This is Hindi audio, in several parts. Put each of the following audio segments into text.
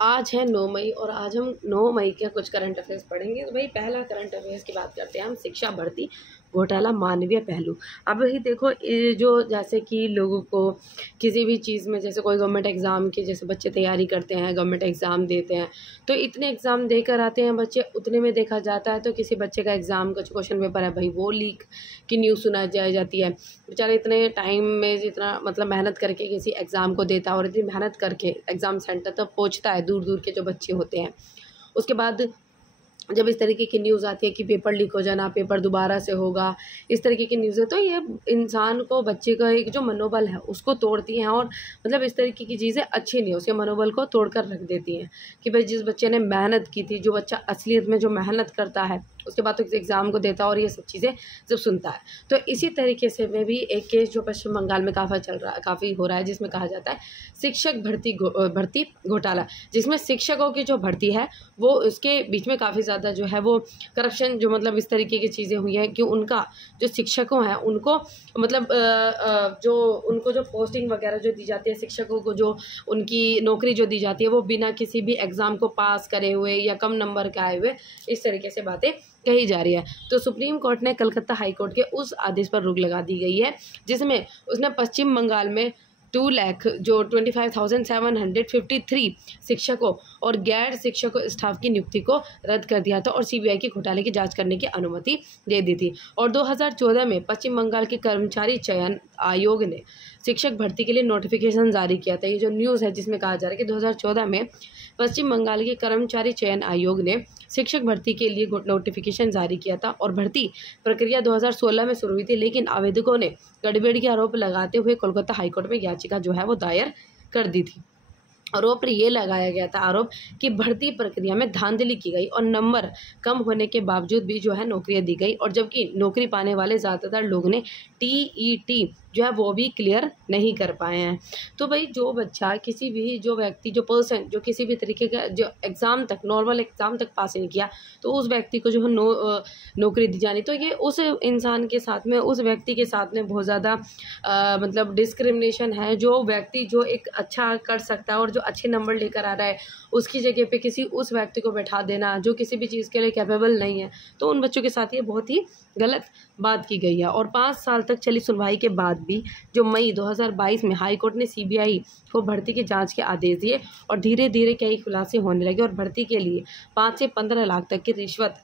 आज है 9 मई और आज हम 9 मई के कुछ करंट अफेयर्स पढ़ेंगे। तो भाई पहला करंट अफेयर्स की बात करते हैं हम, शिक्षा भर्ती घोटाला मानवीय पहलू। अब ही देखो ये जो जैसे कि लोगों को किसी भी चीज़ में, जैसे कोई गवर्नमेंट एग्ज़ाम की जैसे बच्चे तैयारी करते हैं, गवर्नमेंट एग्ज़ाम देते हैं, तो इतने एग्ज़ाम देकर आते हैं बच्चे, उतने में देखा जाता है तो किसी बच्चे का एग्ज़ाम का जो क्वेश्चन पेपर है भाई वो लीक की न्यूज़ सुना जाती है। बेचारे इतने टाइम में जितना मतलब मेहनत करके किसी एग्ज़ाम को देता है और इतनी मेहनत करके एग्ज़ाम सेंटर तक पहुँचता है, दूर दूर के जो बच्चे होते हैं, उसके बाद जब इस तरीके की न्यूज़ आती है कि पेपर लीक हो जाना, पेपर दोबारा से होगा, इस तरीके की न्यूज़ है, तो ये इंसान को, बच्चे का एक जो मनोबल है उसको तोड़ती हैं और मतलब इस तरीके की चीज़ें अच्छी नहीं, उसके मनोबल को तोड़ कर रख देती हैं कि भाई जिस बच्चे ने मेहनत की थी, जो बच्चा असलियत में जो मेहनत करता है उसके बाद तो किसी एग्ज़ाम को देता है और ये सब चीज़ें जब सुनता है। तो इसी तरीके से में भी एक केस जो पश्चिम बंगाल में काफ़ी हो रहा है, जिसमें कहा जाता है शिक्षक भर्ती घोटाला, जिसमें शिक्षकों की जो भर्ती है वो उसके बीच में काफ़ी ज़्यादा जो है वो करप्शन, जो मतलब इस तरीके की चीज़ें हुई हैं कि उनका जो शिक्षकों हैं उनको मतलब जो उनको जो पोस्टिंग वगैरह जो दी जाती है, शिक्षकों को जो उनकी नौकरी जो दी जाती है वो बिना किसी भी एग्ज़ाम को पास करे हुए या कम नंबर के आए हुए, इस तरीके से बातें कही जा रही है। तो सुप्रीम कोर्ट ने कलकत्ता हाई कोर्ट के उस आदेश पर रोक लगा दी गई है जिसमें उसने पश्चिम बंगाल में 2 लाख जो 25,753 शिक्षकों और गैर शिक्षकों स्टाफ की नियुक्ति को रद्द कर दिया था और सीबीआई के घोटाले की जांच करने की अनुमति दे दी थी। और 2014 में पश्चिम बंगाल के कर्मचारी चयन आयोग ने शिक्षक भर्ती के लिए नोटिफिकेशन जारी किया था। ये जो न्यूज़ है जिसमें कहा जा रहा है कि 2014 में पश्चिम बंगाल के कर्मचारी चयन आयोग ने शिक्षक भर्ती के लिए नोटिफिकेशन जारी किया था और भर्ती प्रक्रिया 2016 में शुरू हुई थी, लेकिन आवेदकों ने गड़बड़ी के आरोप लगाते हुए कोलकाता हाईकोर्ट में याचिका जो है वो दायर कर दी थी। आरोप पर ये लगाया गया था आरोप कि भर्ती प्रक्रिया में धांधली की गई और नंबर कम होने के बावजूद भी जो है नौकरियां दी गई, और जबकि नौकरी पाने वाले ज़्यादातर लोग ने टीईटी जो है वो भी क्लियर नहीं कर पाए हैं। तो भाई जो बच्चा, किसी भी जो व्यक्ति, जो पर्सन जो किसी भी तरीके का जो एग्ज़ाम तक, नॉर्मल एग्ज़ाम तक पास नहीं किया, तो उस व्यक्ति को जो है नौकरी दी जानी, तो ये उस इंसान के साथ में, उस व्यक्ति के साथ में बहुत ज़्यादा मतलब डिस्क्रिमिनेशन है। जो व्यक्ति जो एक अच्छा कर सकता है और जो अच्छे नंबर लेकर आ रहा है, उसकी जगह पे किसी उस व्यक्ति को बैठा देना जो किसी भी चीज़ के लिए कैपेबल नहीं है, तो उन बच्चों के साथ ये बहुत ही गलत बात की गई है। और 5 साल तक चली सुनवाई के बाद भी जो मई 2022 में हाई कोर्ट ने सीबीआई को भर्ती की जांच के आदेश दिए और धीरे धीरे कई खुलासे होने लगे और भर्ती के लिए 5 से 15 लाख तक की रिश्वत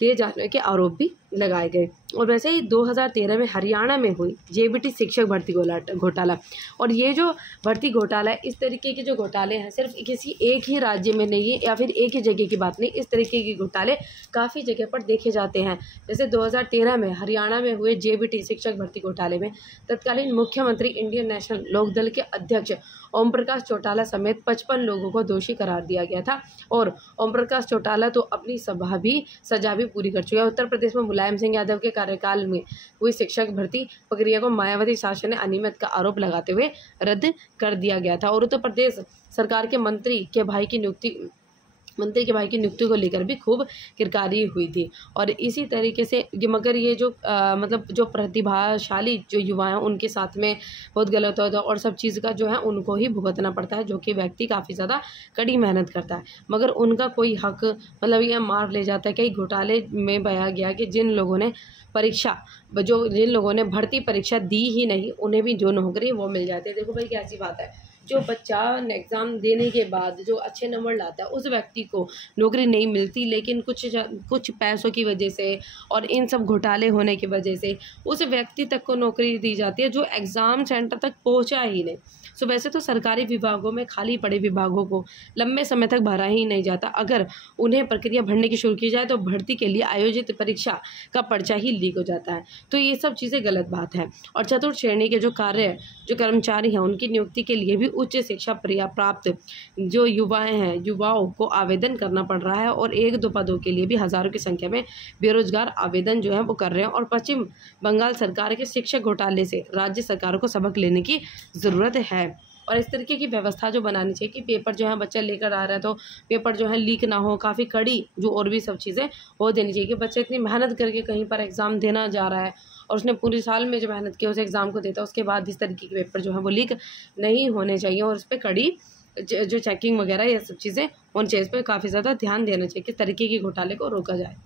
लिए जाने के आरोप भी लगाए गए। और वैसे ही 2013 में हरियाणा में हुई जेबीटी शिक्षक भर्ती घोटाला, और ये जो भर्ती घोटाला है, इस तरीके के जो घोटाले हैं सिर्फ किसी एक ही राज्य में नहीं है या फिर एक ही जगह की बात नहीं, इस तरीके के घोटाले काफ़ी जगह पर देखे जाते हैं। जैसे 2013 में हरियाणा में हुए जेबीटी शिक्षक भर्ती घोटाले में तत्कालीन मुख्यमंत्री इंडियन नेशनल लोकदल के अध्यक्ष ओम प्रकाश चौटाला समेत 55 लोगों को दोषी करार दिया गया था, और ओम प्रकाश चौटाला तो अपनी सजा भी पूरी कर चुके हैं। उत्तर प्रदेश में मुलायम सिंह यादव के कार्यकाल में हुई शिक्षक भर्ती प्रक्रिया को मायावती शासन ने अनियमित का आरोप लगाते हुए रद्द कर दिया गया था, और उत्तर प्रदेश सरकार के मंत्री के भाई की नियुक्ति को लेकर भी खूब किरकारी हुई थी। और इसी तरीके से मगर ये जो मतलब जो प्रतिभाशाली जो युवा हैं उनके साथ में बहुत गलत होता है और सब चीज़ का जो है उनको ही भुगतना पड़ता है, जो कि व्यक्ति काफ़ी ज़्यादा कड़ी मेहनत करता है, मगर उनका कोई हक मतलब यह मार ले जाता है। कई घोटाले में पाया गया कि जिन लोगों ने भर्ती परीक्षा दी ही नहीं, उन्हें भी जो नौकरी वो मिल जाती है। देखो भाई कैसी बात है, जो बच्चा एग्ज़ाम देने के बाद जो अच्छे नंबर लाता है उस व्यक्ति को नौकरी नहीं मिलती, लेकिन कुछ पैसों की वजह से और इन सब घोटाले होने की वजह से उस व्यक्ति तक को नौकरी दी जाती है जो एग्ज़ाम सेंटर तक पहुंचा ही नहीं। सो वैसे तो सरकारी विभागों में खाली पड़े विभागों को लंबे समय तक भरा ही नहीं जाता। अगर उन्हें प्रक्रिया भरने की शुरू की जाए तो भर्ती के लिए आयोजित परीक्षा का पर्चा ही लीक हो जाता है। तो ये सब चीज़ें गलत बात है। और चतुर्थ श्रेणी के जो कर्मचारी हैं उनकी नियुक्ति के लिए भी उच्च शिक्षा प्राप्त जो युवाओं को आवेदन करना पड़ रहा है, और 1-2 पदों के लिए भी हज़ारों की संख्या में बेरोजगार आवेदन जो है वो कर रहे हैं। और पश्चिम बंगाल सरकार के शिक्षक घोटाले से राज्य सरकारों को सबक लेने की ज़रूरत है और इस तरीके की व्यवस्था जो बनानी चाहिए कि पेपर जो है बच्चा लेकर आ रहा है तो पेपर जो है लीक ना हो, काफ़ी कड़ी जो और भी सब चीज़ें हो देनी चाहिए कि बच्चा इतनी मेहनत करके कहीं पर एग्ज़ाम देना जा रहा है और उसने पूरे साल में जो मेहनत की उस एग्ज़ाम को देता है, उसके बाद इस तरीके के पेपर जो है वो लीक नहीं होने चाहिए और उस पर कड़ी जो चेकिंग वगैरह ये सब चीज़ें उन चीज़ पर काफ़ी ज़्यादा ध्यान देना चाहिए, किस तरीके की घोटाले को रोका जाए।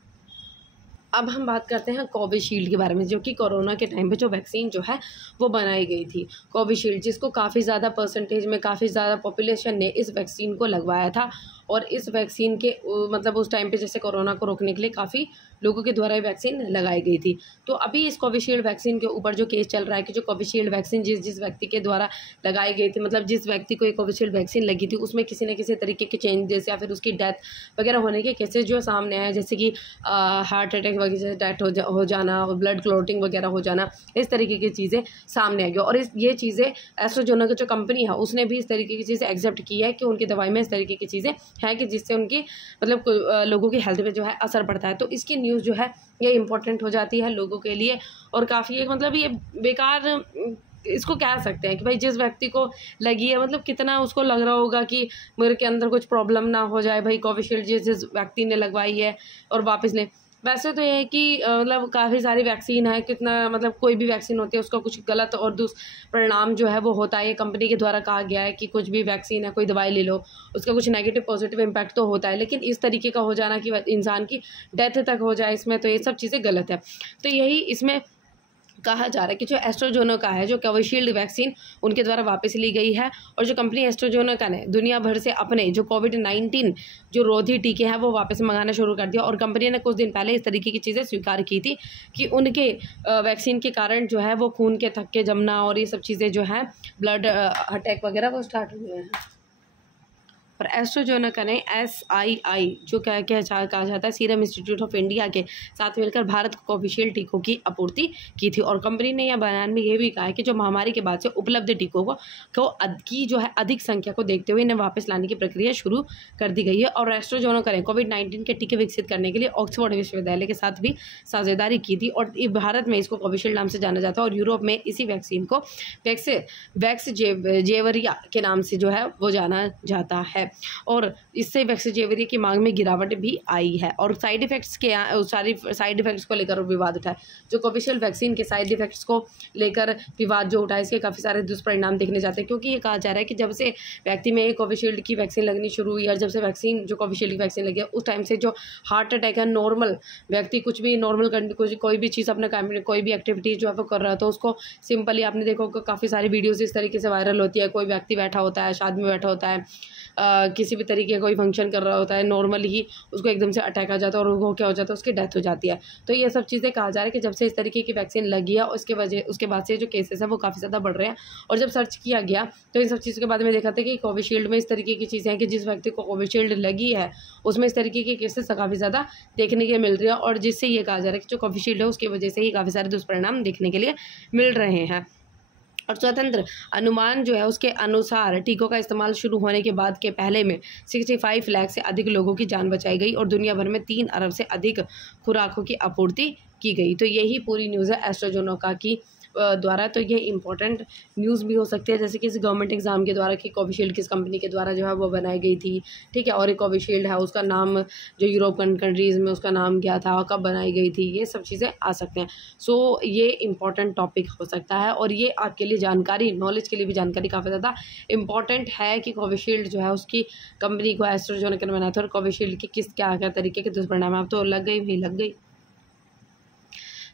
अब हम बात करते हैं कोविशील्ड के बारे में, जो कि कोरोना के टाइम पे जो वैक्सीन जो है वो बनाई गई थी कोविशील्ड, जिसको काफ़ी ज़्यादा परसेंटेज में काफ़ी ज़्यादा पॉपुलेशन ने इस वैक्सीन को लगवाया था। और इस वैक्सीन के मतलब उस टाइम पे जैसे कोरोना को रोकने के लिए काफ़ी लोगों के द्वारा ये वैक्सीन लगाई गई थी। तो अभी इस कोविशील्ड वैक्सीन के ऊपर जो केस चल रहा है कि जो कोविशील्ड वैक्सीन जिस व्यक्ति के द्वारा लगाई गई थी, मतलब जिस व्यक्ति को ये कोविशील्ड वैक्सीन लगी थी, उसमें किसी न किसी तरीके के चेंजेस या फिर उसकी डेथ वगैरह होने के केसेस जो सामने आए, जैसे कि हार्ट अटैक वगैरह से डेथ हो जाना और ब्लड क्लॉटिंग वगैरह हो जाना, इस तरीके की चीज़ें सामने आई। और ये चीज़ें एस्ट्राजेनेका जो कंपनी है उसने भी इस तरीके की चीज़ें एक्सेप्ट की है कि उनकी दवाई में इस तरीके की चीज़ें हैं कि जिससे उनकी मतलब लोगों की हेल्थ पे जो है असर पड़ता है। तो इसकी न्यूज़ जो है ये इम्पोर्टेंट हो जाती है लोगों के लिए, और काफ़ी एक मतलब ये बेकार इसको कह सकते हैं कि भाई जिस व्यक्ति को लगी है मतलब कितना उसको लग रहा होगा कि मेरे के अंदर कुछ प्रॉब्लम ना हो जाए, भाई कोविशील्ड जिस व्यक्ति ने लगवाई है और वापस ले। वैसे तो ये है कि मतलब काफ़ी सारी वैक्सीन है, कितना मतलब कोई भी वैक्सीन होती है उसका कुछ गलत और दुष्परिणाम जो है वो होता है। ये कंपनी के द्वारा कहा गया है कि कुछ भी वैक्सीन है, कोई दवाई ले लो, उसका कुछ नेगेटिव पॉजिटिव इम्पैक्ट तो होता है, लेकिन इस तरीके का हो जाना कि इंसान की डेथ तक हो जाए इसमें, तो ये सब चीज़ें गलत है। तो यही इसमें कहा जा रहा है कि जो एस्ट्राजेनेका है, जो कोविशील्ड वैक्सीन उनके द्वारा वापस ली गई है, और जो कंपनी एस्ट्राजेनेका ने दुनिया भर से अपने जो कोविड-19 जो रोधी टीके हैं वो वापस मंगाना शुरू कर दिया। और कंपनी ने कुछ दिन पहले इस तरीके की चीज़ें स्वीकार की थी कि उनके वैक्सीन के कारण जो है वो खून के थक्के जमना और ये सब चीज़ें जो हैं ब्लड अटैक वगैरह वो स्टार्ट हुए हैं। और एस्ट्राजेनेका ने SII जो कहा जाता है सीरम इंस्टीट्यूट ऑफ इंडिया के साथ मिलकर भारत को कोविशील्ड टीकों की आपूर्ति की थी। और कंपनी ने यह बयान में ये भी कहा है कि जो महामारी के बाद से उपलब्ध टीकों की जो है अधिक संख्या को देखते हुए इन्हें वापस लाने की प्रक्रिया शुरू कर दी गई है। और एस्ट्राजेनेका ने कोविड-19 के टीके विकसित करने के लिए ऑक्सफोर्ड विश्वविद्यालय के साथ भी साझेदारी की थी, और भारत में इसको कोविशील्ड नाम से जाना जाता है, और यूरोप में इसी वैक्सीन को वैक्सजेवरिया के नाम से जो है वो जाना जाता है। और इससे वैक्सजेवरिया की मांग में गिरावट भी आई है। और साइड इफेक्ट्स को लेकर विवाद उठा है। जो कोविशील्ड वैक्सीन के साइड इफेक्ट्स को लेकर विवाद जो उठा है, इसके काफ़ी सारे दुष्परिणाम देखने जाते हैं, क्योंकि ये कहा जा रहा है कि जब से व्यक्ति में कोविशील्ड की वैक्सीन लगनी शुरू हुई, और जब से जो कोविशील्ड की वैक्सीन लगी है, उस टाइम से जो हार्ट अटैक है, नॉर्मल व्यक्ति कुछ भी नॉर्मल कोई भी चीज़ अपने काम में कोई भी एक्टिविटी जो है वो कर रहा है, तो उसको सिंपली आपने देखो काफ़ी सारी वीडियोज़ इस तरीके से वायरल होती है। कोई व्यक्ति बैठा होता है, शादी में बैठा होता है, किसी भी तरीके का कोई फंक्शन कर रहा होता है, नॉर्मली ही उसको एकदम से अटैक आ जाता है और वो क्या हो जाता है, उसकी डेथ हो जाती है। तो ये सब चीज़ें कहा जा रहा है कि जब से इस तरीके की वैक्सीन लगी है उसके बाद से जो केसेस है वो काफ़ी ज़्यादा बढ़ रहे हैं। और जब सर्च किया गया तो इन सब चीज़ों के बाद में देखा था कि कोविशील्ड में इस तरीके की चीज़ें हैं कि जिस व्यक्ति को कोविशील्ड लगी है उसमें इस तरीके के केसेस काफ़ी ज़्यादा देखने के मिल रही है, और जिससे ये कहा जा रहा है कि जो कोविशील्ड है उसकी वजह से ही काफ़ी सारे दुष्परिणाम देखने के लिए मिल रहे हैं। और स्वतंत्र अनुमान जो है उसके अनुसार टीकों का इस्तेमाल शुरू होने के बाद के पहले में 65 लाख से अधिक लोगों की जान बचाई गई, और दुनिया भर में 3 अरब से अधिक खुराकों की आपूर्ति की गई। तो यही पूरी न्यूज़ है एस्ट्राजेनेका की द्वारा। तो ये इंपॉर्टेंट न्यूज़ भी हो सकती है, जैसे कि गवर्नमेंट एग्जाम के द्वारा कि कोविशील्ड किस कंपनी के द्वारा जो है वो बनाई गई थी, ठीक है, और ये कोविशील्ड है उसका नाम जो यूरोपियन कंट्रीज़ में उसका नाम क्या था, कब बनाई गई थी, ये सब चीज़ें आ सकते हैं। सो ये इंपॉर्टेंट टॉपिक हो सकता है, और ये आपके लिए जानकारी, नॉलेज के लिए भी जानकारी काफ़ी ज़्यादा इंपॉर्टेंट है कि कोविशील्ड जो है उसकी कंपनी को एस्ट्राजेनेका ने बनाया था, और कोविशील्ड के क्या तरीके के दुष्परिणाम आप तो लग गई।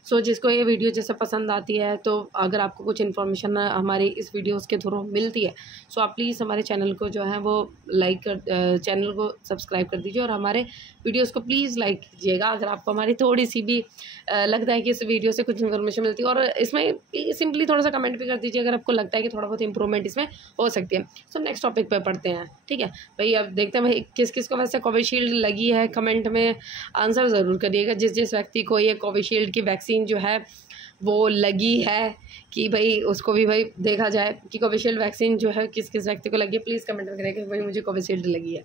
सो जिसको ये वीडियो जैसे पसंद आती है, तो अगर आपको कुछ इन्फॉर्मेशन हमारी इस वीडियोस के थ्रू मिलती है, सो आप प्लीज़ हमारे चैनल को जो है वो चैनल को सब्सक्राइब कर दीजिए, और हमारे वीडियोस को प्लीज़ लाइक कीजिएगा अगर आपको हमारी थोड़ी सी भी लगता है कि इस वीडियो से कुछ इन्फॉर्मेशन मिलती है। और इसमें सिंपली थोड़ा सा कमेंट भी कर दीजिए अगर आपको लगता है कि थोड़ा बहुत इंप्रूवमेंट इसमें हो सकती है। सो नेक्स्ट टॉपिक पर पढ़ते हैं, ठीक है भाई। अब देखते हैं भाई किस को वैसे कोविशील्ड लगी है, कमेंट में आंसर ज़रूर करिएगा। जिस व्यक्ति को ये कोविशील्ड की वैक्सीन जो है वो लगी है, कि भाई उसको भी भाई देखा जाए कि कोविशील्ड वैक्सीन जो है किस व्यक्ति को लगी है, प्लीज़ कमेंट में करें कि भाई मुझे कोविशील्ड लगी है।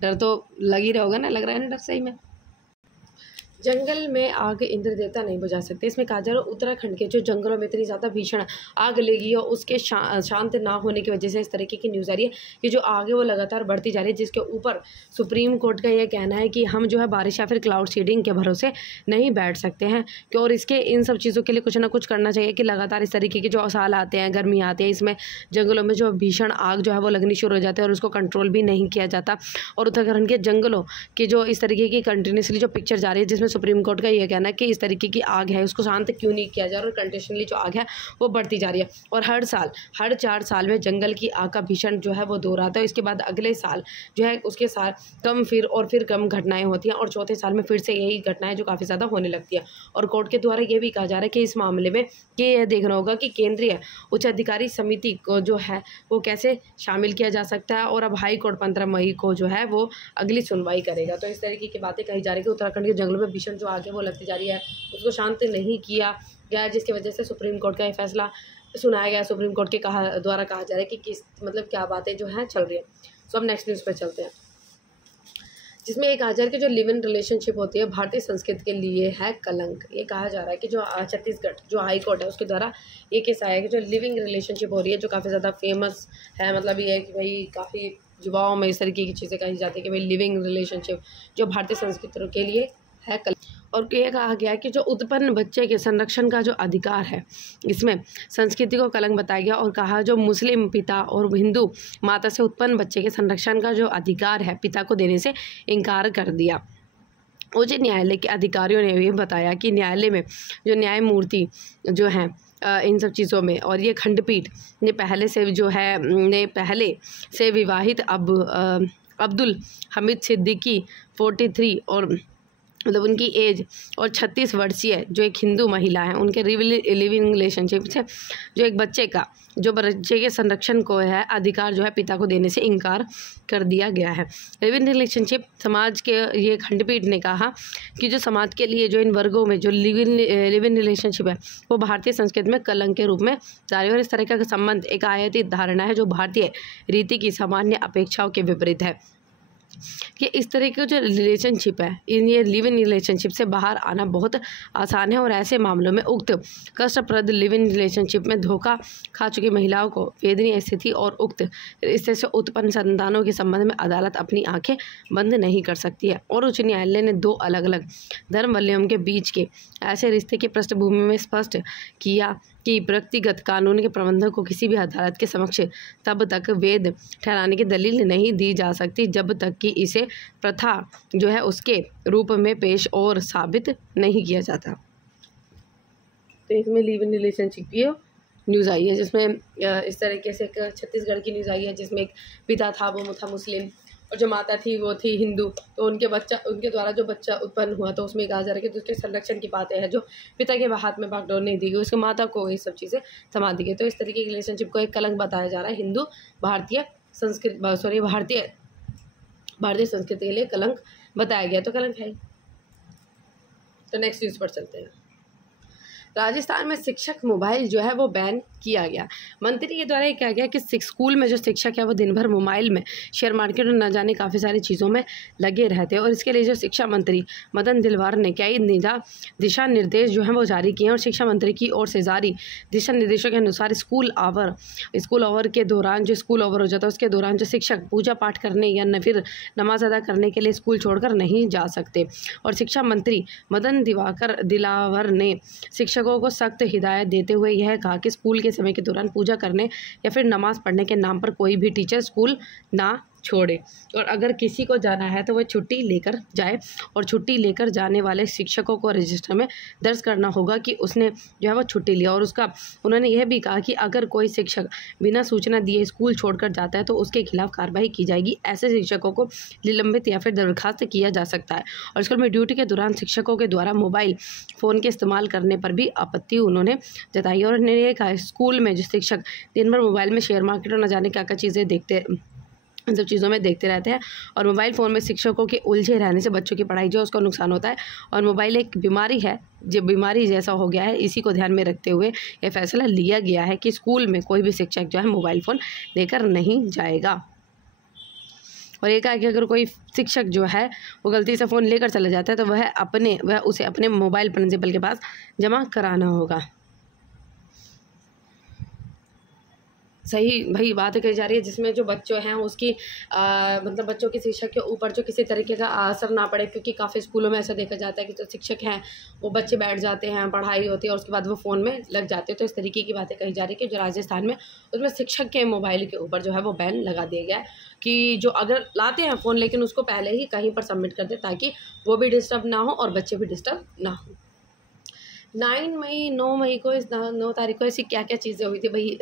डर तो लग ही रहा होगा ना, लग रहा है ना डर सही में। जंगल में आग इंद्र देवता नहीं बुझा सकते। इसमें कहा जा रहा है उत्तराखंड के जो जंगलों में इतनी ज़्यादा भीषण आग लगी है, उसके शांत ना होने की वजह से इस तरीके की न्यूज़ आ रही है कि जो आग है वो लगातार बढ़ती जा रही है, जिसके ऊपर सुप्रीम कोर्ट का यह कहना है कि हम जो है बारिश या फिर क्लाउड सीडिंग के भरोसे नहीं बैठ सकते हैं कि और इसके इन सब चीज़ों के लिए कुछ ना कुछ करना चाहिए कि लगातार इस तरीके के जो साल आते हैं, गर्मी आती है, इसमें जंगलों में जो भीषण आग जो है वो लगनी शुरू हो जाती है और उसको कंट्रोल भी नहीं किया जाता। और उत्तराखंड के जंगलों की जो इस तरीके की कंटिन्यूसली जो पिक्चर जा रही है, जिसमें सुप्रीम कोर्ट का यह कहना है कि इस तरीके की आग है उसको शांत क्यों नहीं किया जा रहा और कंटिन्यूसली जो आग है वो बढ़ती जा रही है। और हर 4 साल में जंगल की आग का भीषण जो है वो दोहराता है। इसके बाद अगले साल जो है उसके साथ कम फिर कम घटनाएं होती हैं और चौथे साल में फिर से यही घटनाएं जो काफ़ी ज़्यादा होने लगती है। और कोर्ट के द्वारा ये भी कहा जा रहा है कि इस मामले में कि यह देखना होगा कि केंद्रीय उच्च अधिकारी समिति को जो है वो कैसे शामिल किया जा सकता है। और अब हाई कोर्ट 15 मई को जो है वो अगली सुनवाई करेगा। तो इस तरीके की बातें कही जा रही है कि उत्तराखंड के जंगलों में भीषण जो आग है वो लगती जा रही है, उसको शांत नहीं किया गया, जिसकी वजह से सुप्रीम कोर्ट का यह फैसला सुनाया गया। सुप्रीम कोर्ट के द्वारा कहा जा रहा है कि किस मतलब क्या बातें जो हैं चल रही है। सो अब नेक्स्ट न्यूज़ पर चलते हैं, जिसमें ये कहा जा रहा है कि जो लिव इन रिलेशनशिप होती है भारतीय संस्कृति के लिए है कलंक। ये कहा जा रहा है कि जो छत्तीसगढ़ जो हाई कोर्ट है उसके द्वारा ये केस आया है कि जो लिविंग रिलेशनशिप हो रही है जो काफ़ी ज़्यादा फेमस है, मतलब ये है कि भाई काफ़ी युवाओं में इस तरीके की चीज़ें कही जाती है कि भाई लिविंग रिलेशनशिप जो भारतीय संस्कृति के लिए है कलंक। और ये कहा गया कि जो उत्पन्न बच्चे के संरक्षण का जो अधिकार है इसमें संस्कृति को कलंक बताया गया और कहा जो मुस्लिम पिता और हिंदू माता से उत्पन्न बच्चे के संरक्षण का जो अधिकार है पिता को देने से इनकार कर दिया। उच्च न्यायालय के अधिकारियों ने ये बताया कि न्यायालय में जो न्यायमूर्ति जो हैं इन सब चीज़ों में और ये खंडपीठ ने पहले से विवाहित अब्दुल हमीद सिद्दीकी 43 और मतलब उनकी एज और 36 वर्षीय जो एक हिंदू महिला है उनके लिविंग रिलेशनशिप से जो एक बच्चे के संरक्षण को है अधिकार जो है पिता को देने से इनकार कर दिया गया है। लिविंग रिलेशनशिप समाज के ये खंडपीठ ने कहा कि जो समाज के लिए जो इन वर्गों में जो लिविंग रिलेशनशिप है वो भारतीय संस्कृति में कलंक के रूप में जारी और इस तरह का संबंध एक आयातित धारणा है जो भारतीय रीति की सामान्य अपेक्षाओं के विपरीत है कि इस तरह के जो रिलेशनशिप है ये लिव इन रिलेशनशिप से बाहर आना बहुत आसान है और ऐसे मामलों में उक्त कष्टप्रद लिव इन रिलेशनशिप में धोखा खा चुकी महिलाओं को वेदनीय स्थिति और उक्त रिश्ते से उत्पन्न संतानों के संबंध में अदालत अपनी आंखें बंद नहीं कर सकती है। और उच्च न्यायालय ने 2 अलग-अलग धर्मावलंबियों के बीच के ऐसे रिश्ते की पृष्ठभूमि में स्पष्ट किया कि व्यक्तिगत कानून के प्रबंधन को किसी भी अदालत के समक्ष तब तक वैध ठहराने की दलील नहीं दी जा सकती जब तक कि इसे प्रथा जो है उसके रूप में पेश और साबित नहीं किया जाता। तो इसमें लिव इन रिलेशनशिप की न्यूज़ आई है जिसमें इस तरीके से एक छत्तीसगढ़ की न्यूज़ आई है जिसमें एक पिता था वो था मुस्लिम और जो माता थी वो थी हिंदू। तो उनके द्वारा जो बच्चा उत्पन्न हुआ तो उसमें कहा जा रहा है कि उसके संरक्षण की बातें हैं जो पिता के हाथ में बागडोर नहीं दी गई, उसकी माता को ये सब चीज़ें थमा दी गई। तो इस तरीके की रिलेशनशिप को एक कलंक बताया जा रहा है, हिंदू भारतीय संस्कृति के लिए कलंक बताया गया। तो कलंक है। तो नेक्स्ट न्यूज़ पर चलते हैं। राजस्थान में शिक्षक मोबाइल जो है वो बैन किया गया। मंत्री के द्वारा ये कहा गया कि स्कूल में जो शिक्षक है वो दिन भर मोबाइल में शेयर मार्केट और न जाने काफ़ी सारी चीज़ों में लगे रहते हैं और इसके लिए जो शिक्षा मंत्री मदन दिलवार ने कई दिशा निर्देश जो हैं वो जारी किए हैं। और शिक्षा मंत्री की ओर से जारी दिशा निर्देशों के अनुसार स्कूल आवर के दौरान जो स्कूल ओवर हो जाता है उसके दौरान जो शिक्षक पूजा पाठ करने या फिर नमाज अदा करने के लिए स्कूल छोड़कर नहीं जा सकते। और शिक्षा मंत्री मदन दिलावर ने शिक्षकों को सख्त हिदायत देते हुए यह कहा कि स्कूल के समय के दौरान पूजा करने या फिर नमाज पढ़ने के नाम पर कोई भी टीचर स्कूल ना छोड़े और अगर किसी को जाना है तो वह छुट्टी लेकर जाए। और छुट्टी लेकर जाने वाले शिक्षकों को रजिस्टर में दर्ज करना होगा कि उसने जो है वो छुट्टी लिया। और उन्होंने यह भी कहा कि अगर कोई शिक्षक बिना सूचना दिए स्कूल छोड़कर जाता है तो उसके खिलाफ कार्रवाई की जाएगी। ऐसे शिक्षकों को निलंबित या फिर बर्खास्त किया जा सकता है। और स्कूल में ड्यूटी के दौरान शिक्षकों के द्वारा मोबाइल फ़ोन के इस्तेमाल करने पर भी आपत्ति उन्होंने जताई। और उन्होंने ये कहा स्कूल में जो शिक्षक दिन भर मोबाइल में शेयर मार्केट और न जाने क्या क्या चीज़ें इन सब चीज़ों में देखते रहते हैं और मोबाइल फ़ोन में शिक्षकों के उलझे रहने से बच्चों की पढ़ाई जो उसका नुकसान होता है। और मोबाइल एक बीमारी है जो बीमारी जैसा हो गया है, इसी को ध्यान में रखते हुए यह फैसला लिया गया है कि स्कूल में कोई भी शिक्षक जो है मोबाइल फ़ोन लेकर नहीं जाएगा। और ये कहा कि अगर कोई शिक्षक जो है वो गलती से फ़ोन लेकर चला जाता है तो वह उसे अपने मोबाइल प्रिंसिपल के पास जमा कराना होगा। सही भाई बात कही जा रही है, जिसमें जो बच्चों हैं उसकी मतलब बच्चों की शिक्षा के ऊपर जो किसी तरीके का असर ना पड़े, क्योंकि काफ़ी स्कूलों में ऐसा देखा जाता है कि जो शिक्षक हैं वो बच्चे बैठ जाते हैं, पढ़ाई होती है और उसके बाद वो फ़ोन में लग जाते हैं। तो इस तरीके की बातें कही जा रही है कि जो राजस्थान में उसमें शिक्षक के मोबाइल के ऊपर जो है वो बैन लगा दिया गया है कि जो अगर लाते हैं फ़ोन लेकिन उसको पहले ही कहीं पर सबमिट कर दे ताकि वो भी डिस्टर्ब ना हो और बच्चे भी डिस्टर्ब ना हो। 9 तारीख को ऐसी क्या क्या चीज़ें हुई थी भाई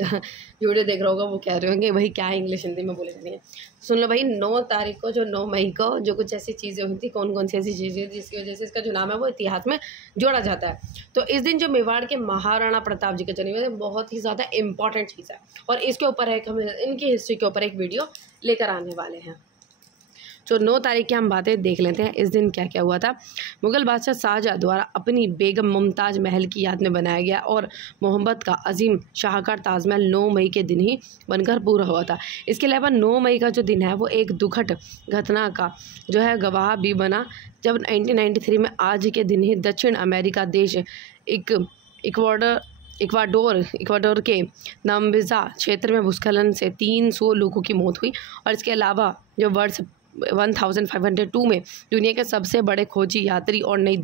वीडियो देख रहा होगा वो कह रहे होंगे भाई क्या इंग्लिश हिंदी में बोले नहीं है। सुन लो भाई, 9 तारीख को जो 9 मई को जो कुछ ऐसी चीज़ें हुई थी, कौन कौन सी ऐसी चीज़ें हुई थी जिसकी वजह से इसका जो नाम है वो इतिहास में जोड़ा जाता है। तो इस दिन जो मेवाड़ के महाराणा प्रताप जी का जन्म है बहुत ही ज़्यादा इंपॉर्टेंट चीज़ है और इसके ऊपर एक हम इनकी हिस्ट्री के ऊपर एक वीडियो लेकर आने वाले हैं। तो 9 तारीख की हम बातें देख लेते हैं। इस दिन क्या क्या हुआ था। मुग़ल बादशाह शाहजहाँ द्वारा अपनी बेगम मुमताज़ महल की याद में बनाया गया और मोहब्बत का अजीम शाहकार ताजमहल 9 मई के दिन ही बनकर पूरा हुआ था। इसके अलावा 9 मई का जो दिन है वो एक दुखद घटना का जो है गवाह भी बना, जब 1993 में आज के दिन ही दक्षिण अमेरिका देश इक्वाडोर के नाम्बिजा क्षेत्र में भूस्खलन से 300 लोगों की मौत हुई। और इसके अलावा जो वर्ष 1502 में दुनिया के सबसे बड़े खोजी यात्री और नई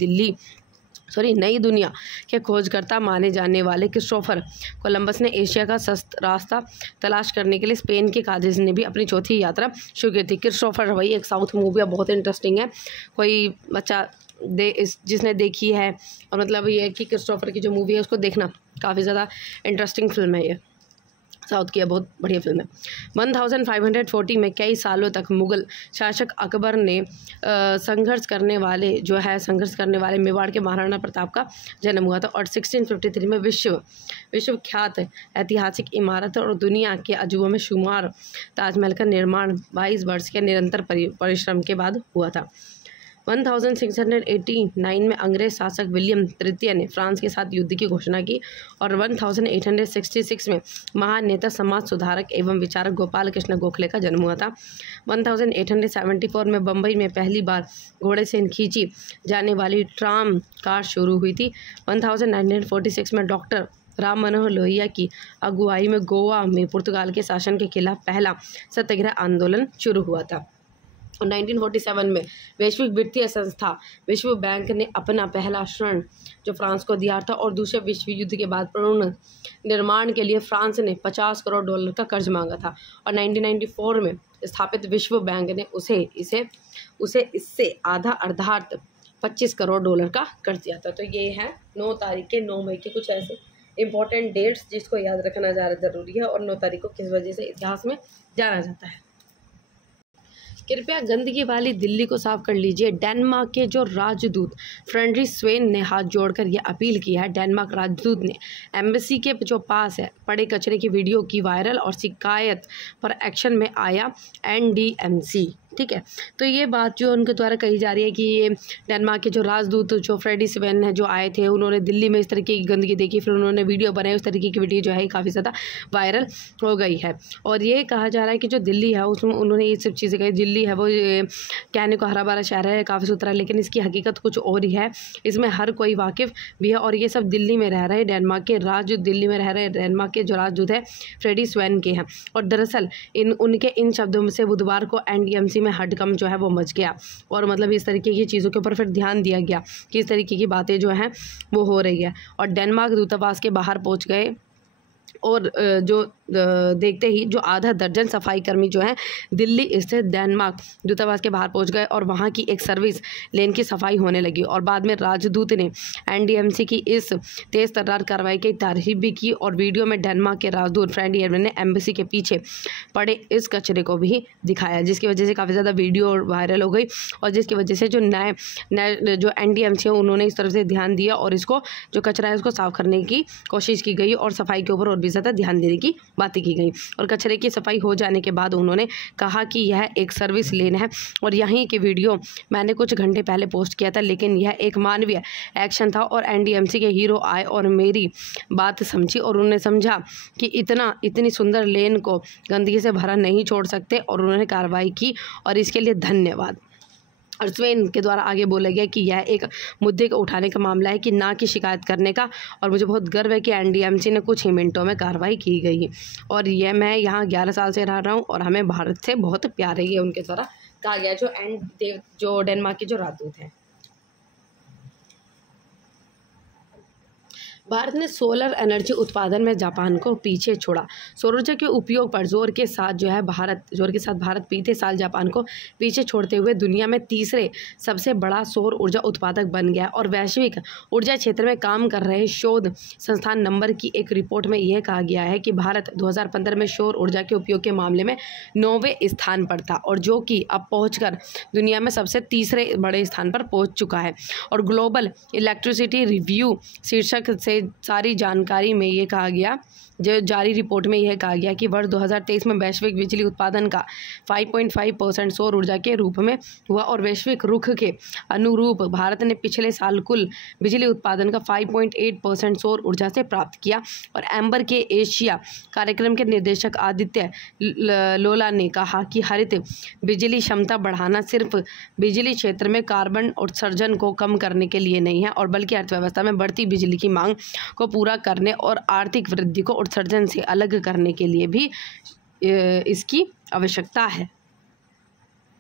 दुनिया के खोजकर्ता माने जाने वाले क्रिस्टोफर कोलंबस ने एशिया का रास्ता तलाश करने के लिए स्पेन के कादिज़ ने भी अपनी चौथी यात्रा शुरू की थी। क्रिस्टोफर वही एक साउथ मूवी है, बहुत इंटरेस्टिंग है, कोई बच्चा जिसने देखी है और मतलब ये कि क्रिस्टोफर की जो मूवी है उसको देखना, काफ़ी ज़्यादा इंटरेस्टिंग फिल्म है, ये साउथ की है, बहुत बढ़िया फिल्म है। 1540 में कई सालों तक मुग़ल शासक अकबर ने संघर्ष करने वाले मेवाड़ के महाराणा प्रताप का जन्म हुआ था। और 1653 में विश्वख्यात ऐतिहासिक इमारत और दुनिया के अजूबों में शुमार ताजमहल का निर्माण 22 वर्ष के निरंतर परिश्रम के बाद हुआ था। 1689 में अंग्रेज शासक विलियम तृतीय ने फ्रांस के साथ युद्ध की घोषणा की और 1866 में महान नेता, समाज सुधारक एवं विचारक गोपाल कृष्ण गोखले का जन्म हुआ था। 1874 में बम्बई में पहली बार घोड़े से खींची जाने वाली ट्राम कार शुरू हुई थी। 1946 में डॉक्टर राम मनोहर लोहिया की अगुवाई में गोवा में पुर्तगाल के शासन के खिलाफ पहला सत्याग्रह आंदोलन शुरू हुआ था। और 1947 में वैश्विक वित्तीय संस्था विश्व बैंक ने अपना पहला ऋण जो फ्रांस को दिया था और दूसरे विश्व युद्ध के बाद पुनर्निर्माण के लिए फ्रांस ने $50 करोड़ का कर्ज मांगा था। और 1994 में स्थापित विश्व बैंक ने उसे इससे आधा अर्थात $25 करोड़ का कर्ज दिया था। तो ये है 9 तारीख के 9 मई के कुछ ऐसे इंपॉर्टेंट डेट्स जिसको याद रखना ज़्यादा ज़रूरी है और 9 तारीख को किस वजह से इतिहास में जाना जाता है। कृपया गंदगी वाली दिल्ली को साफ कर लीजिए। डेनमार्क के जो राजदूत फ्रेडरिक स्वेन ने हाथ जोड़कर यह अपील की है। डेनमार्क राजदूत ने एम्बेसी के जो पास है पड़े कचरे की वीडियो की वायरल और शिकायत पर एक्शन में आया NDMC। ठीक है, तो ये बात जो उनके द्वारा कही जा रही है कि ये डेनमार्क के जो राजदूत जो फ्रेडरिक स्वेन है जो आए थे, उन्होंने दिल्ली में इस तरीके की गंदगी देखी, फिर उन्होंने वीडियो बनाई, उस तरीके की वीडियो जो है काफ़ी ज़्यादा वायरल हो गई है। और ये कहा जा रहा है कि जो दिल्ली है उसमें उन्होंने ये सब चीज़ें कही। दिल्ली है वो कहने को हरा भरा शहर है, काफ़ी सुथरा, लेकिन इसकी हकीकत कुछ और ही है। इसमें हर कोई वाकिफ़ भी है और ये सब दिल्ली में रह रहे डेनमार्क के राजदूत, दिल्ली में रह रहे डेनमार्क के जो राजदूत है फ्रेडरिक स्वेन के हैं। और दरअसल उनके इन शब्दों में से बुधवार को NDMC में हडकंप जो है वो मच गया और मतलब इस तरीके की चीज़ों के ऊपर फिर ध्यान दिया गया कि इस तरीके की बातें जो हैं वो हो रही है। और डेनमार्क दूतावास के बाहर पहुंच गए और जो देखते ही जो आधा दर्जन सफाई कर्मी जो हैं दिल्ली स्थित डेनमार्क दूतावास के बाहर पहुंच गए और वहां की एक सर्विस लेन की सफाई होने लगी। और बाद में राजदूत ने NDMC की इस तेज़ तर्रार कार्रवाई की तारीफ भी की और वीडियो में डेनमार्क के राजदूत फ्रेडरिक स्वेन ने एम्बेसी के पीछे पड़े इस कचरे को भी दिखाया, जिसकी वजह से काफ़ी ज़्यादा वीडियो वायरल हो गई और जिसकी वजह से जो जो NDMC है उन्होंने इस तरफ से ध्यान दिया और इसको जो कचरा है उसको साफ करने की कोशिश की गई और सफाई के ऊपर और भी काफ़ी ज़्यादा ध्यान देने की बातें की गई। और कचरे की सफाई हो जाने के बाद उन्होंने कहा कि यह एक सर्विस लेन है और यहीं की वीडियो मैंने कुछ घंटे पहले पोस्ट किया था, लेकिन यह एक मानवीय एक्शन था और एनडीएमसी के हीरो आए और मेरी बात समझी और उन्होंने समझा कि इतनी सुंदर लेन को गंदगी से भरा नहीं छोड़ सकते और उन्होंने कार्रवाई की और इसके लिए धन्यवाद। और स्वेन के द्वारा आगे बोला गया कि यह एक मुद्दे को उठाने का मामला है कि ना कि शिकायत करने का, और मुझे बहुत गर्व है कि एनडीएमसी ने कुछ ही मिनटों में कार्रवाई की गई और यह मैं यहाँ 11 साल से रह रहा हूँ और हमें भारत से बहुत प्यार है, ये उनके द्वारा कहा गया जो डेनमार्क के जो राजदूत हैं। भारत ने सोलर एनर्जी उत्पादन में जापान को पीछे छोड़ा। सौर ऊर्जा के उपयोग पर जोर के साथ भारत बीते साल जापान को पीछे छोड़ते हुए दुनिया में तीसरे सबसे बड़ा सौर ऊर्जा उत्पादक बन गया और वैश्विक ऊर्जा क्षेत्र में काम कर रहे शोध संस्थान नंबर की एक रिपोर्ट में यह कहा गया है कि भारत 2015 में सौर ऊर्जा के उपयोग के मामले में 9वें स्थान पर था और जो कि अब पहुंचकर दुनिया में सबसे तीसरे बड़े स्थान पर पहुंच चुका है। और ग्लोबल इलेक्ट्रिसिटी रिव्यू शीर्षक से सारी जानकारी में ये कहा गया, जो जारी रिपोर्ट में यह कहा गया कि वर्ष 2023 में वैश्विक बिजली उत्पादन का 5.5% सौर ऊर्जा के रूप में हुआ और वैश्विक रुख के अनुरूप भारत ने पिछले साल कुल बिजली उत्पादन का 5.8% सौर ऊर्जा से प्राप्त किया। और एम्बर के एशिया कार्यक्रम के निदेशक आदित्य लोला ने कहा कि हरित बिजली क्षमता बढ़ाना सिर्फ बिजली क्षेत्र में कार्बन उत्सर्जन को कम करने के लिए नहीं है और बल्कि अर्थव्यवस्था में बढ़ती बिजली की मांग को पूरा करने और आर्थिक वृद्धि को उत्सर्जन से अलग करने के लिए भी इसकी आवश्यकता है।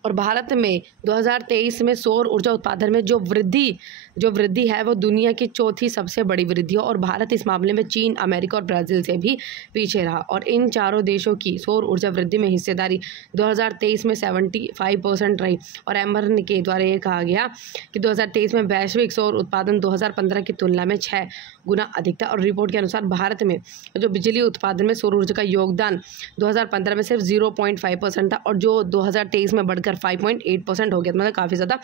और भारत में 2023 में सौर ऊर्जा उत्पादन में जो वृद्धि है वो दुनिया की चौथी सबसे बड़ी वृद्धि है और भारत इस मामले में चीन, अमेरिका और ब्राज़ील से भी पीछे रहा। और इन चारों देशों की सौर ऊर्जा वृद्धि में हिस्सेदारी 2023 में 75% रही। और एम्बर के द्वारा ये कहा गया कि 2023 में वैश्विक सौर उत्पादन 2015 की तुलना में 6 गुना अधिक था। और रिपोर्ट के अनुसार भारत में जो बिजली उत्पादन में सौर ऊर्जा का योगदान 2015 में सिर्फ 0.5% था और जो 2023 में बढ़कर 5.8% हो गया, मतलब काफ़ी ज़्यादा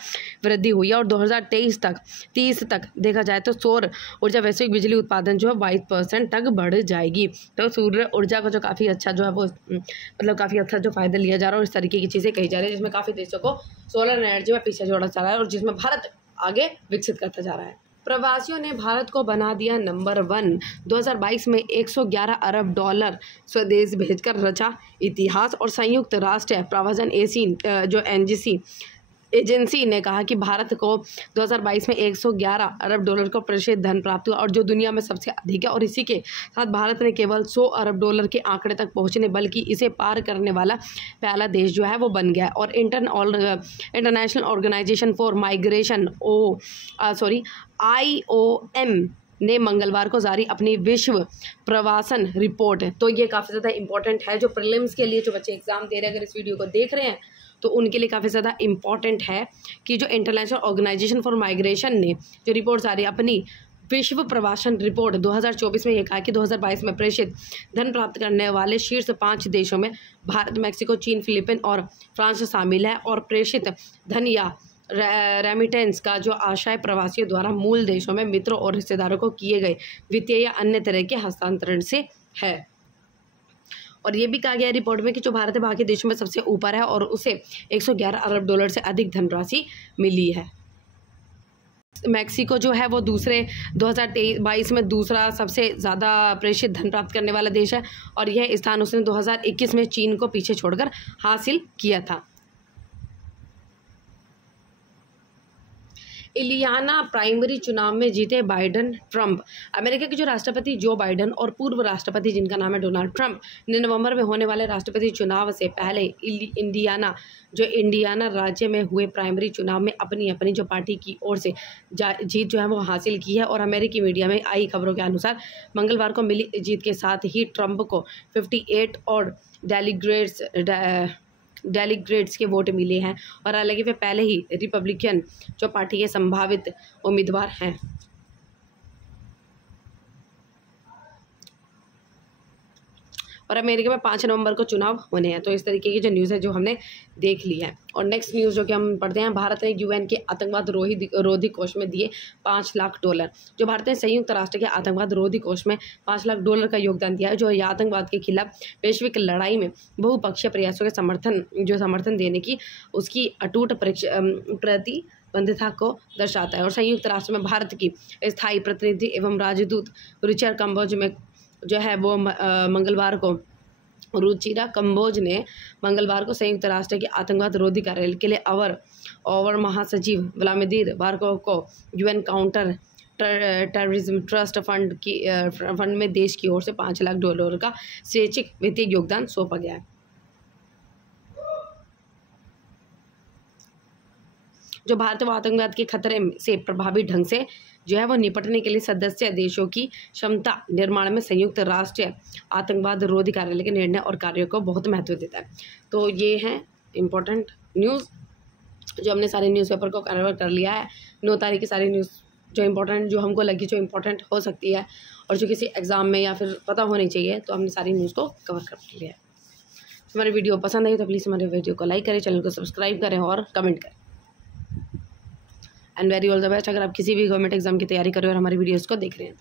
वृद्धि हुई है। और 2023 तक 30 तक देखा जाए तो सौर ऊर्जा वैश्विक बिजली उत्पादन जो है 22% तक बढ़ जाएगी। तो सूर्य ऊर्जा का जो काफ़ी अच्छा जो है वो मतलब काफ़ी अच्छा जो फ़ायदा लिया जा रहा है और इस तरीके की चीज़ें कही जा रही है जिसमें काफ़ी देशों को सोलर एनर्जी में पीछे जोड़ा जा रहा है और जिसमें भारत आगे विकसित करता जा रहा है। प्रवासियों ने भारत को बना दिया नंबर 1। 2022 में $111 अरब स्वदेश भेजकर रचा इतिहास। और संयुक्त राष्ट्र प्रवासन जो एनजीसी एजेंसी ने कहा कि भारत को 2022 में $111 अरब का प्रेषित धन प्राप्त हुआ और जो दुनिया में सबसे अधिक है। और इसी के साथ भारत ने केवल $100 अरब के आंकड़े तक पहुंचने बल्कि इसे पार करने वाला पहला देश जो है वो बन गया। और International Organization for Migration IOM ने मंगलवार को जारी अपनी विश्व प्रवासन रिपोर्ट, तो ये काफ़ी ज़्यादा इंपॉर्टेंट है जो प्रीलिम्स के लिए जो बच्चे एग्जाम दे रहे हैं, अगर इस वीडियो को देख रहे हैं तो उनके लिए काफ़ी ज़्यादा इम्पॉर्टेंट है कि जो इंटरनेशनल ऑर्गेनाइजेशन फॉर माइग्रेशन ने जो रिपोर्ट जारी अपनी विश्व प्रवासन रिपोर्ट 2024 में यह कहा कि 2022 में प्रेषित धन प्राप्त करने वाले शीर्ष 5 देशों में भारत, मैक्सिको, चीन, फिलीपींस और फ्रांस शामिल है। और प्रेषित धन या रेमिटेंस का जो आशय प्रवासियों द्वारा मूल देशों में मित्रों और रिश्तेदारों को किए गए वित्तीय या अन्य तरह के हस्तांतरण से है। और ये भी कहा गया रिपोर्ट में कि जो भारत है बाकी देशों में सबसे ऊपर है और उसे $111 अरब से अधिक धनराशि मिली है। मैक्सिको जो है वो 2022 में दूसरा सबसे ज़्यादा प्रेषित धन प्राप्त करने वाला देश है और यह स्थान उसने 2021 में चीन को पीछे छोड़कर हासिल किया था। इलियाना प्राइमरी चुनाव में जीते बाइडन ट्रंप। अमेरिका के जो राष्ट्रपति जो बाइडन और पूर्व राष्ट्रपति जिनका नाम है डोनाल्ड ट्रंप ने नवंबर में होने वाले राष्ट्रपति चुनाव से पहले इंडियाना राज्य में हुए प्राइमरी चुनाव में अपनी जो पार्टी की ओर से जीत जो है वो हासिल की है। और अमेरिकी मीडिया में आई खबरों के अनुसार मंगलवार को मिली जीत के साथ ही ट्रंप को 58 और डेलीग्रेट्स के वोट मिले हैं और हालांकि वे पहले ही रिपब्लिकन जो पार्टी के संभावित उम्मीदवार हैं। और अमेरिका में 5 नवंबर को चुनाव होने हैं। तो इस तरीके की जो न्यूज़ है जो हमने देख ली है। और नेक्स्ट न्यूज़ जो कि हम पढ़ते हैं, भारत ने यूएन के आतंकवाद रोधी कोष में दिए $5 लाख। जो भारत ने संयुक्त राष्ट्र के आतंकवाद रोधी कोष में $5 लाख का योगदान दिया है, जो आतंकवाद के खिलाफ वैश्विक लड़ाई में बहुपक्षीय प्रयासों के समर्थन देने की उसकी अटूट प्रतिबद्धता को दर्शाता है। और संयुक्त राष्ट्र में भारत की स्थायी प्रतिनिधि एवं राजदूत रुचिरा कंबोज में जो है वो रुचिरा कंबोज ने मंगलवार को संयुक्त राष्ट्र के आतंकवाद रोधी कार्यालय के लिए अवर महासचिव व्लादिमीर बारकोव को UN counter terrorism trust fund में देश की ओर से $5 लाख का स्वैच्छिक वित्तीय योगदान सौंपा गया है। जो भारत व आतंकवाद के खतरे से प्रभावी ढंग से जो है वो निपटने के लिए सदस्य देशों की क्षमता निर्माण में संयुक्त राष्ट्र आतंकवाद रोधी कार्यालय के निर्णय और कार्यों को बहुत महत्व देता है। तो ये है इम्पोर्टेंट न्यूज़ जो हमने सारे न्यूज़पेपर को कवर कर लिया है। 9 तारीख की सारी न्यूज़ जो इम्पोर्टेंट जो हमको लगी जो इम्पोर्टेंट हो सकती है और जो किसी एग्ज़ाम में या फिर पता होनी चाहिए, तो हमने सारी न्यूज़ को कवर कर लिया है। हमारी वीडियो पसंद आई तो प्लीज़ हमारे वीडियो को लाइक करें, चैनल को सब्सक्राइब करें और कमेंट करें। And very all the best अगर आप किसी भी गवर्नमेंट एग्जाम की तैयारी कर रहे हो और हमारी वीडियोज़ को देख रहे हैं।